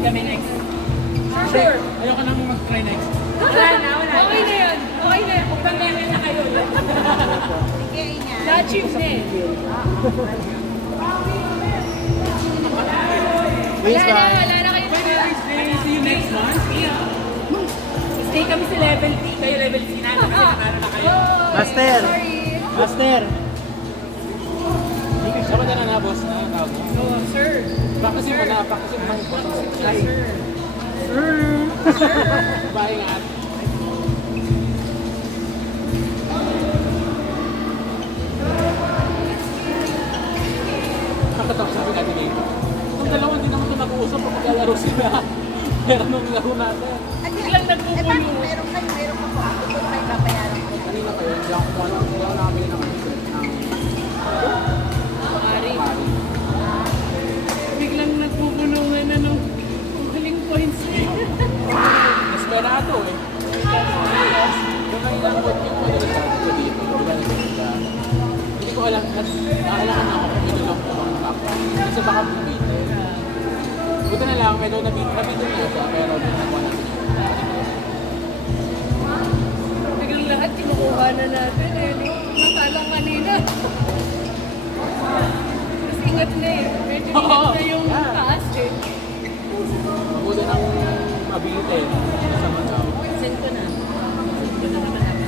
kami next. Sure. Ayoko nang mag-try next. Wala na. Okay na yun. Okay na yun. Pag-meme na kayo. Sige, ingat. Na-achieve na eh. Wala na kayo. See you next month. Stay kami sa level D, kayo level C na. Kasi naman na kayo. Master! Sorry. Master! Sama ka na na, boss. Nakakabo. Oh, sir. Practice mo na. Practice mo na. Sir. Bye nga. Nakatapos sabi natin eh. Kung dalawa hindi naman ito nag-uusap pag maglalaro sila. Pero nung laro natin. Biglang nagpupuno. Meron pa po. Ito may babayaran ko. Kanina kayo, hindi ako kung ano. Hindi ako nakabili ng Ari. Biglang nagpupunungan na nung huling points eh. Desperado eh. Yung kailang word yung madalas ko dito. Hindi ko alam. Naalangan ako kung ito lang po ang kapwa. Kasi baka bumit eh. Buta na lang, medyo nabito na siya. Pero nagagawa natin yun. Biglang lahat kinukuha na natin eh. Nakalang kanina. Mas ingat na eh. Medyo ingat na yung taas eh. Mabuti ng mabilit eh. Sa Macau. Send ko na. Send ko na naman ako.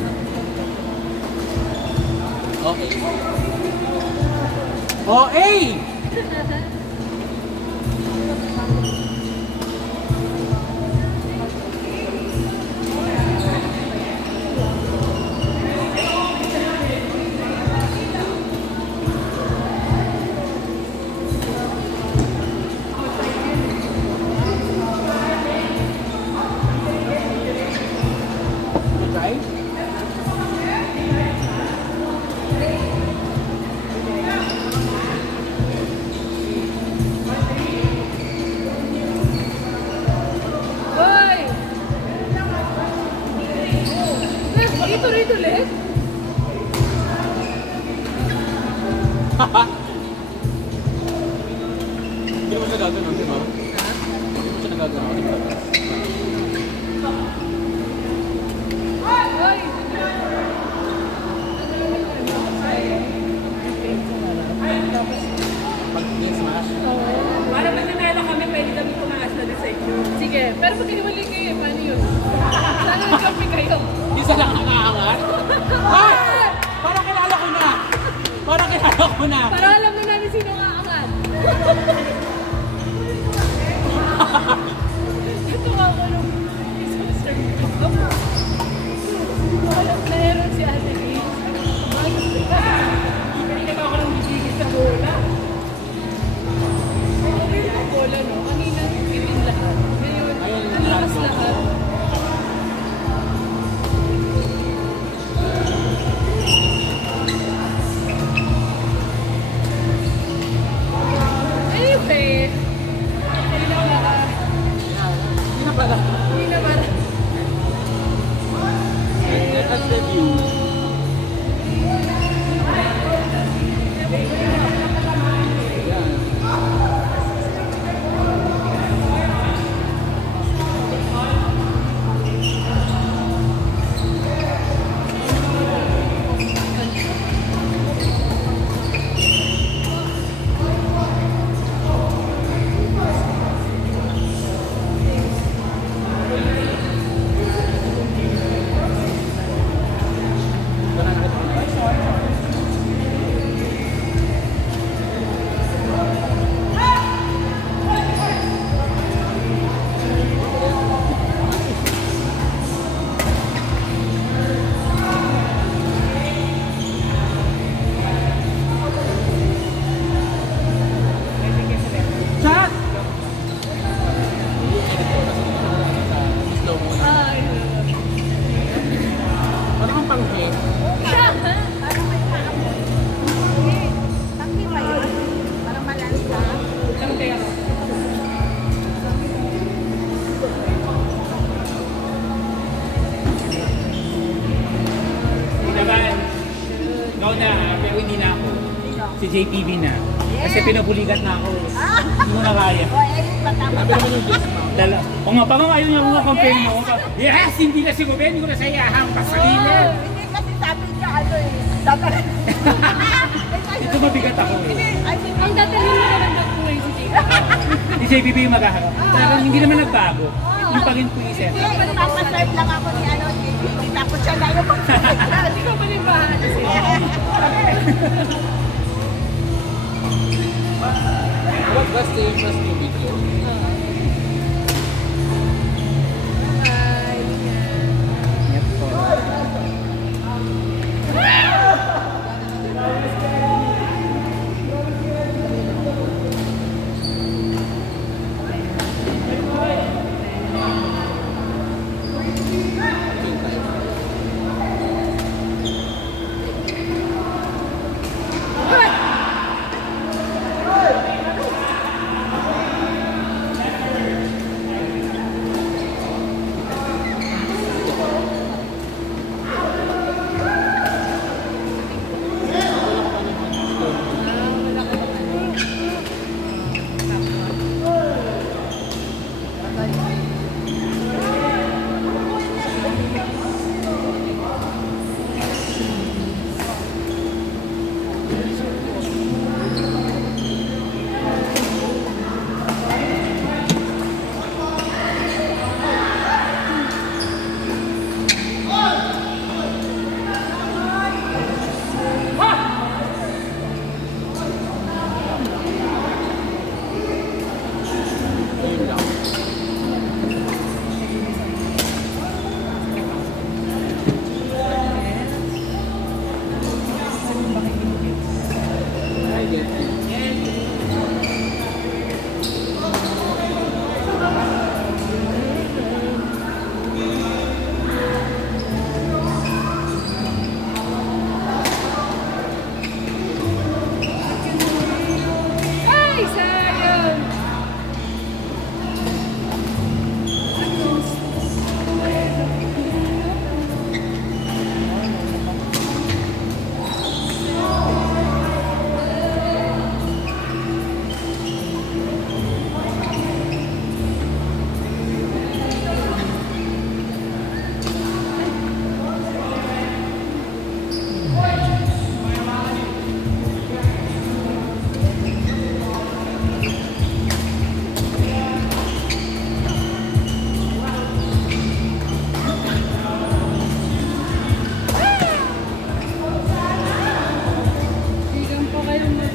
Okay. Oh, hey! Hoy! Dito ulit? Hindi mo siya gagawin, di ba? Hindi mo siya nagagawin. Hoy! Pag smash. Para pag nanalo kami, pwede kami pumakas na sa inyo. Sige, pero pag kinawali kayo eh, paano yun? Sana nag-copy kayo. Isa lang ang aangat. Ay! Parang kilala ko na! Parang kilala ko na! Para alam na namin sino ang aangat. Ito nga ako nung isang start ko. Alam na meron si Ate Grace. Kanina pa ako nang bibigil sa bola. Okay yung bola, no? Kanina, gitin lahat. Ngayon, ang lakas lahat. Anyway, hindi na pala. Hindi na pala. Hindi na pala. That's the view. Si JPV na. Kasi pinabuligat na ako. Hindi mo na kaya. O, eh, matama. Sabi naman yung dismount. O nga, parang ayaw niya kung compare mo. Yes, hindi na si Ruben, hindi ko na sa iyahang pasalina. Hindi kasi sabi niya, ano eh. Dapat. Ito mabigat ako eh. Ang datalhin mo naman daw po si Jake. Si JBB yung maghaharap. Pero hindi naman nagbago. Yung pa rin po yung set. Hindi, magpapaserve lang ako ni ano, tapos siya na yung Hindi ko pa rin bahala siya. What was the first new video? Yes po. Ayun lang. I get it. Ay, sayang! Bigyan pa kayo mo.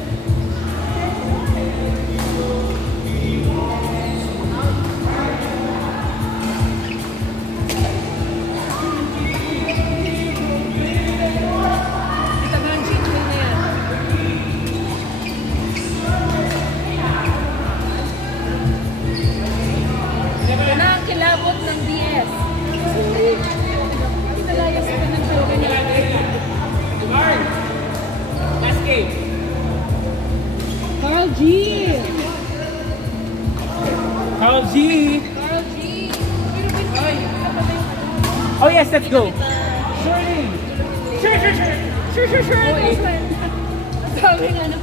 Ito ba ang cheat meal na yan? Ito na ang kilabot ng DS. Ito layas ka ng talaga niya. Mark, last game. Carl G! Carl G! Carl G! Oh yes, let's go! Surely! Sure! Sure. Sabi nga na.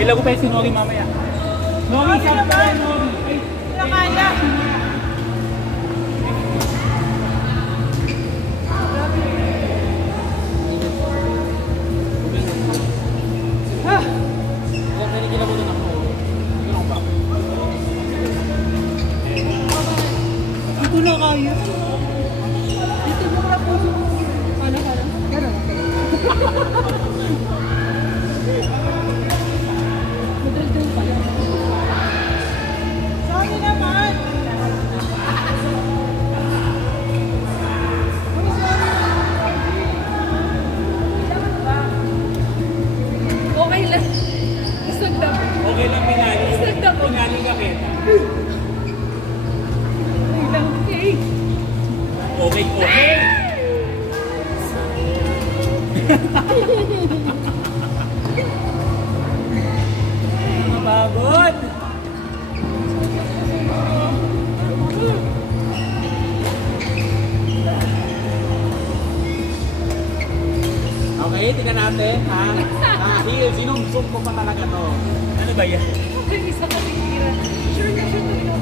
May lago pa yung si Nori mamaya. Nori, sab ka rin, Nori. Ay, Wala kaya. Ah! May ginabutan ako. Hindi ko ba? Dito na kaya. Dito mo na po. Kala. Gano'n. Madaldal pala. Sorry naman. Okay lang. Isagdam. okay lang pinali. Isagdam. Pinali ka kita. Okay lang. Okay. Okay, okay. Mapagod. Okay, tingnan natin, ha? Hill, sinumsum ko pa talaga to. Ano ba yan? Okay, isa ka tira. Sure na sure na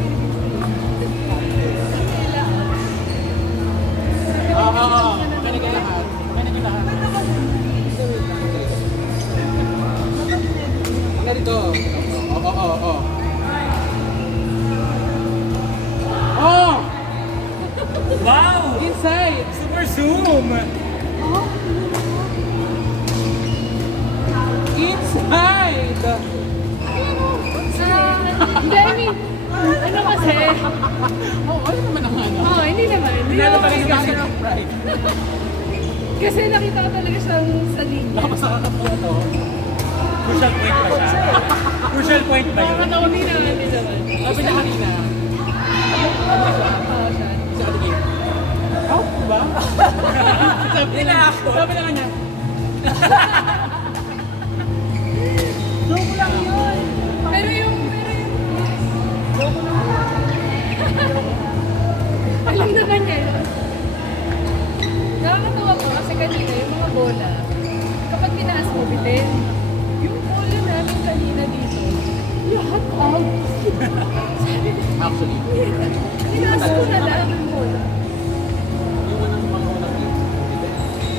Oo. Kaya ka lahat. Wala dito. Oo. Oh! Wow! Inside! Super zoom! Inside! Hindi, I mean, ano kasi? Oh, ano naman ang ano? Oo, hindi naman. Hindi Lalo naman pa rin kasi. kasi. Right. Kasi nakita ko talaga siyang sa linya. Nakapasaka ka po ito. Crucial point ba siya? Crucial point ba yun? Nakakataon din naman din naman. Sabi niya kanina. Oo, siya. Si Ate Gay. Oh, diba? Sabi na ako. Sabi na kanya. Joke lang yun. Pero yung... Joke lang yun. Alam naman niya yun. Nakakatawa ko kasi kanina yung mga bola, kapag tinaas mo bitin, yung bola namin kanina dito, lahat out. Sabi ko, Actually. tinaas ko na lang yung bola. Yung unang mga unang game.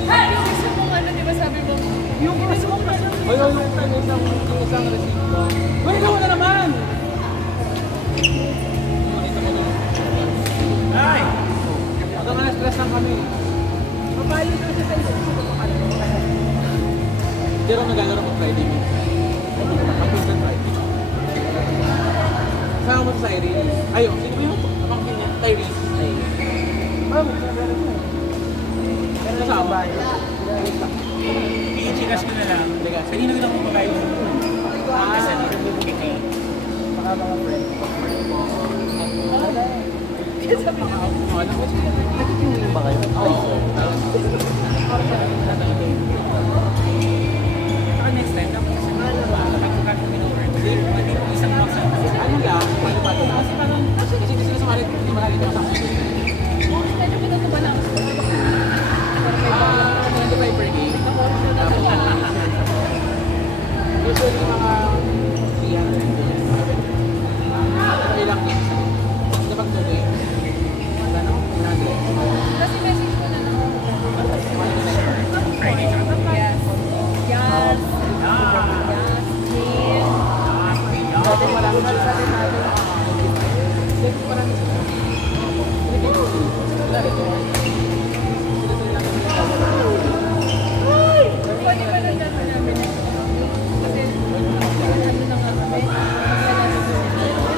Yung isa mong ano, di ba sabi mo, yung isa mong ano, Oy, yung isang receipt ko. Uy, ikaw na naman! Nakita mo doon. Ay! Hanggang na stress lang kami. mapalo daw siya sa iyo. Hindi rin naglalaro ko Friday minsan. Kapinsan Friday. Kasama mo sa Irene. Ayun, sino ba yung pamangkin niya? Tyrese. Kasama. Pichikas ko na lang. Kanina ko lang kumakain mo. Kasi kikay. Baka mga friend. Sabi na, Alam mo siya. Nagkikinig ba kayo? Oo. Saka next time, dapat kasi pagkukat kami ng order. Maging isang box ang Ano lang? Paano na? Kasi parang, kasi hindi sila sumali. Hindi mahali ko sa akin. medyo pinatuba lang. 25 per game. Usually mga 300. Ilang games. Kapag tuloy. Ano? 100. Kasi message ko na lang. Friday siya. Yes. Yes. Ah! Yes. Yes. Dati marami sila sa atin natin. Dati marami sila. Wala rin. Pwede ba lang dati namin? Kasi, ano na nga kami.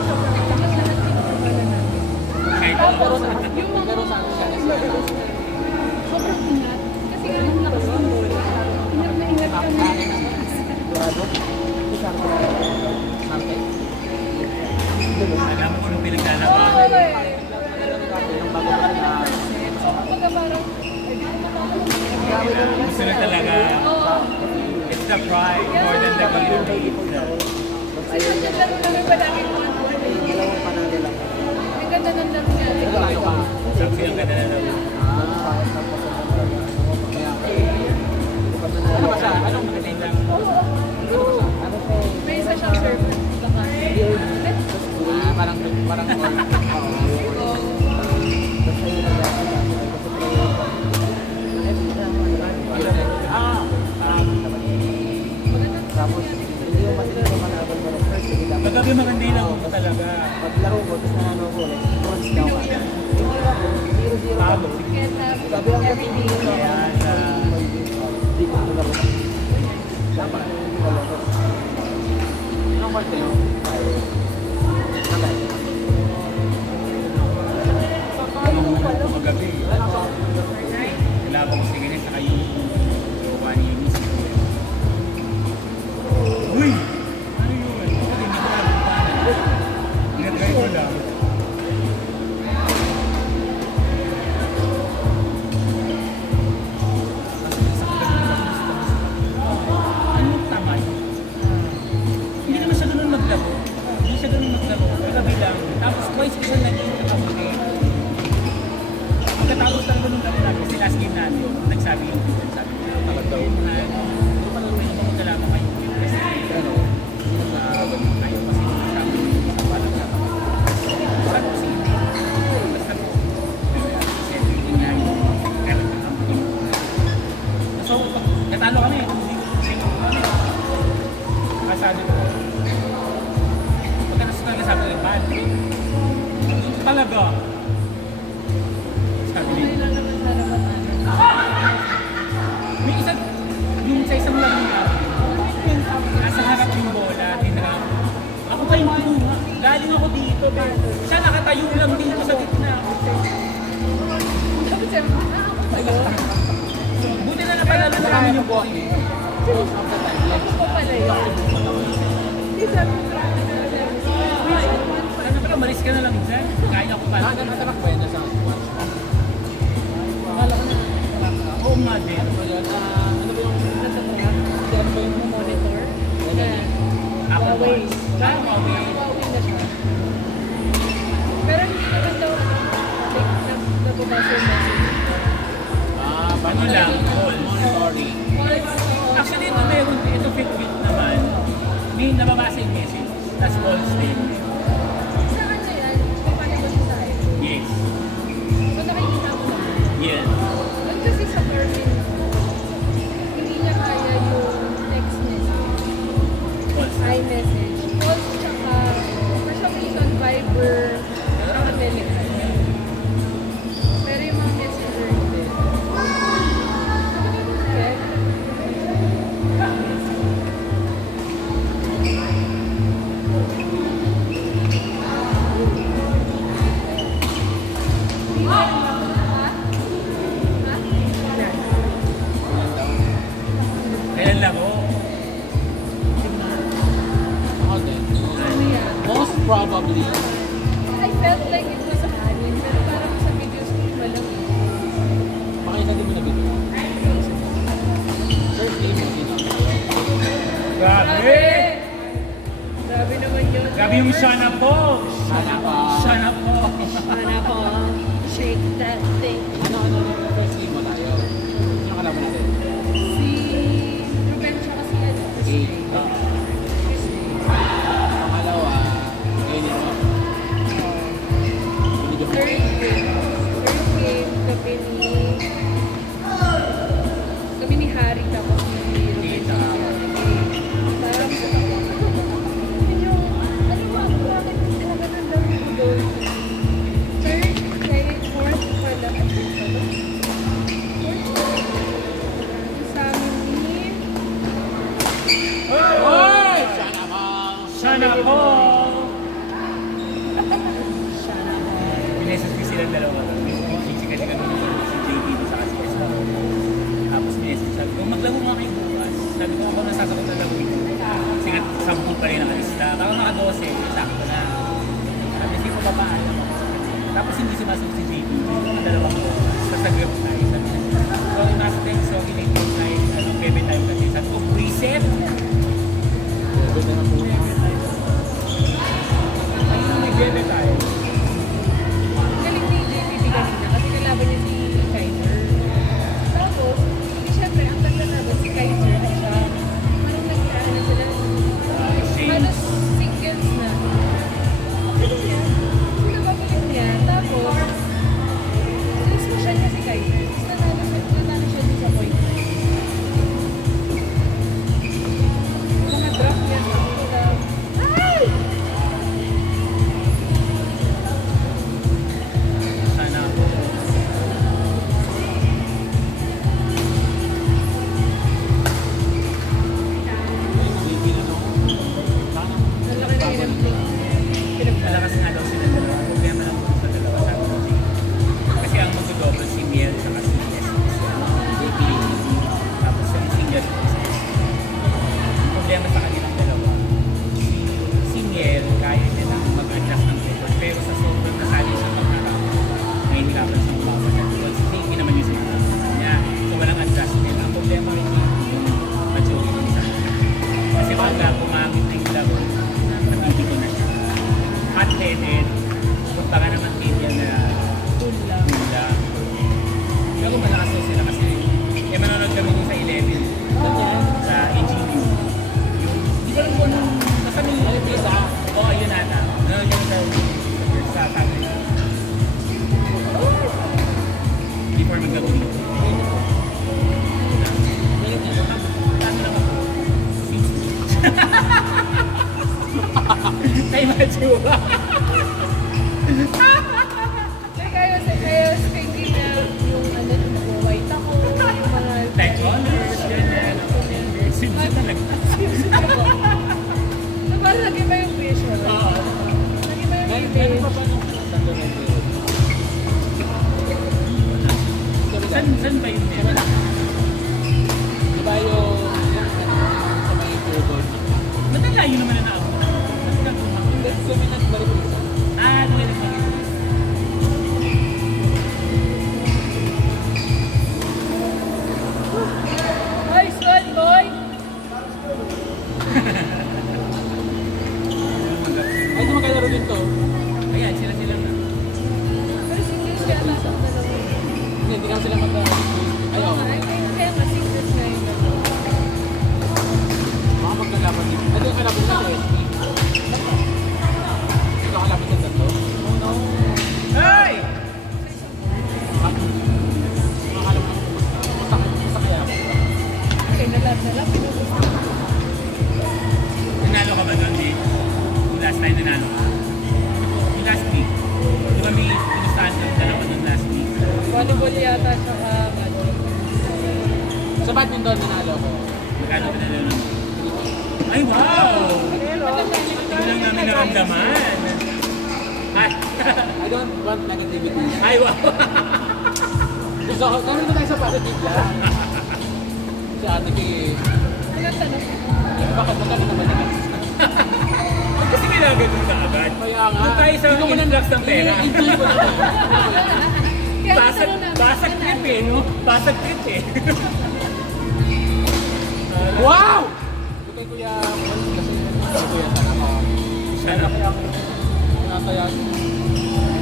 Sobrang lahat pinupunta na namin. Kahit Tapos, Pero yung mga sa akin siya. sobrang ingat. Kasi nga yung lakas ng bola. Ingat na ingat kami. alam ko nung pinaglalaba. Oo, eh. So, kumbaga parang, Gusto na talaga. oo. It's the pride more than the beauty. Kasi yung laro namin palagi yung ano. Ang ganda ng laro niya. Sabi ang ganda na lang. Ano ba siya? Anong Magaling lang. May isa Bago. Can't have everything. Kaya Anong parte yun? magabi. Kailangan ko sige sa kayo. Gawa ni Miss. Uy! Ano yun? Hindi ko alam kung paano. Pinatry ko lang. Ano tama yun? Hindi naman siya ganun maglaro. Hindi siya ganun maglaro. Kagabi lang. Tapos twice ko siya naging kakapuli. Pagkatapos talaga nung laro namin, kasi last game namin, nagsabi yung Google, sabi ko, talagang na, hindi pa naman yung mga dalaman kayo. Kasi, pero, kayo kasi sabi ko, parang na, parang kasi hindi. Basta ko, kasi hindi nga yung character company. So, pag natalo kami, hindi ko kami. Kasabi ko, pagka talaga sabi ko, bad. Talaga. Okay lang naman sana matalo. May isa, yung sa isang laro niya, nasa harap yung bola, tinrap. Ako pa yung kinuha. Galing ako dito. Siya nakatayo lang dito sa gitna. Tapos siya, ako sa'yo. Buti na napalala namin yung boy. Ako pa pala yun. Hindi sabi ko Ano pala, malis ka na lang dyan. Kaya ako pala. Natanak ba yun sa watch? Akala ko na. Oo nga din. Ano ba yun? Ano ba yung nasa track? Ano ba yung monitor. Yan. Huawei. Huawei. Huawei. Huawei na siya. Pero hindi naman daw, nababasa yung message. Ano lang, calls. Monitoring. Actually, ito meron, ito Fitbit naman. May nababasa yung message. Tapos calls din. Sa kanya yan, papalabas mo tayo. Yes. So nakikita mo naman. Yes. At kasi sa Garmin, hindi niya kaya yung text message, Calls. iMessage, calls, tsaka for some reason, Viber, tsaka Telegram. Pero yung mga messenger hindi. Okay? Kailan lang ako? Ako din. Ano yan? Most probably, I felt like it was anim, pero parang sa videos ko iba lang. makita din mo na video. First game mo din ako. Grabe! Grabe naman yun. Grabe yung Shana po! Sana pa. Shana po! Sana po, shake that thing. Ano, first game mo tayo. Sino kalaban natin? Si Ruben siya kasi yan. Eight. Pangalawa, ngayon mo. Video mo. Third game, kami ni Harry tapos ni Ruben. Parang medyo, ano ba, bakit ganun daw yung goal? Third, fourth pala. Sa amin ni Oy! Sana pa. Shana po! Pinesas ko silang dalawa. Sisikat ka nung si JD sa kasi sa tapos pinesas sabi ko, maglaro nga kayo bukas. Sabi ko, ako nasasakot na laro ito. Kasi nga, 10 pa rin nakalista. Baka mga 12, sabi ko na. Sabi, hindi ko babaan naman. Tapos hindi sumasagot si JD. Ang dalawang sasagap tayo. Sabi niya, sorry master, sorry late night. Bebe time kasi. Sabi ko, preset. Ganda na po. Bebe tayo. galing ni JPP kanina kasi kalaban niya si Kaiser. Tapos, hindi syempre, ang naglalaban si Kaiser at siya, parang nagkaan na sila. Halos singles na. Ano niya? Pinapabilis niya. Tapos, Saan ba yun? Di ba yung sa may turtle? Ba't ang layo naman na naabot? Suminat ba rin? Ah, doon na lang. Nice one, boy! Ay, di magkalaro din to. Ayan, sila na. Pero singles kaya ata ang dalawa. Hindi kami sila magkalaro. Ayaw. Oo nga, I think kaya mas singles nga yung dalawa. Baka magkalaban din. Ay, yung kalaban sa SB. Ito kalaban sa tatlo. Oh no. Hey! Mga kalaban ko. Basta kaya ako. Okay, nalang, pinubos na. Nanalo ka ba doon, di? Yung last time nanalo ka? Yung last week. Di ba may pinustahan ng dalawa ng last week? Volleyball yata siya badminton. Sa badminton, nanalo ko. Magkano ka nanalo nun? Ay, wow! Hindi lang namin naramdaman. Ay! I don't want negativity. Ay, wow! Gusto ko, kami na tayo sa positive lang. Si Ate Kay, Anong tanong? bakit magkano naman na Kasi kailangan ganun ka agad. Kaya nga. Doon tayo sa Hindi ko muna- influx ng pera. I-enjoy ko na. Kaya Basag, tanong namin. basag trip eh, no? Basag trip eh. Wow! Ito kay Kuya Juan, kasi Kuya sana ka. Sana Kaya ako nataya.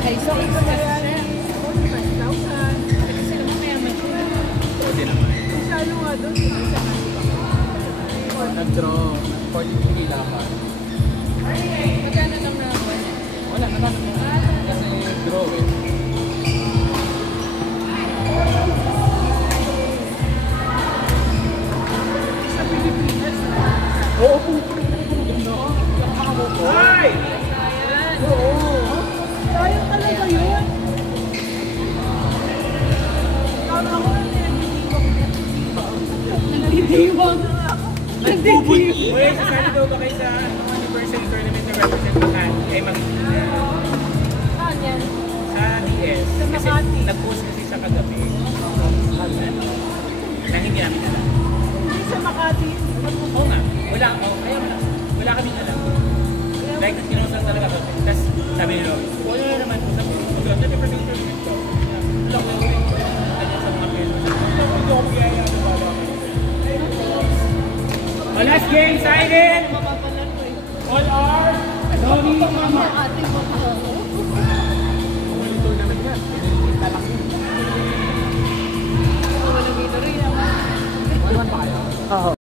Ay, so ito na yan. 45,000. Kasi sila mayaman sila. Pwede naman. Masyado nga doon. Nag-draw. 43 laban. Magkano ng round one? Wala, natalo mo. Kasi draw eh. Sa Pilipinas. Oo, ganda. Ay! Sayang talaga yun. Nagdidiwang. Nagdidiwang. Uy, sasali daw ba kayo sa anniversary tournament na represent Makati? Ay, Saan yan? sa DS. Sa Kasi Makati. nag-post kasi siya kagabi. Na hindi namin alam. Hindi sa Makati. Oo nga. Wala kaming alam. Like, kinusang talaga kami. Tapos sabi nila, wala na naman po sa program. Nag-represent tournament ko. Wala ko yung ganyan sa mga pelo. Hindi ako biyaya. Oh, last game, silent! Mapapalaro eh. All are... Sorry, mama. Ating mga Monitor naman yan. Kita lang yun. Wala dito rin. Wala man pa kayo? Oo.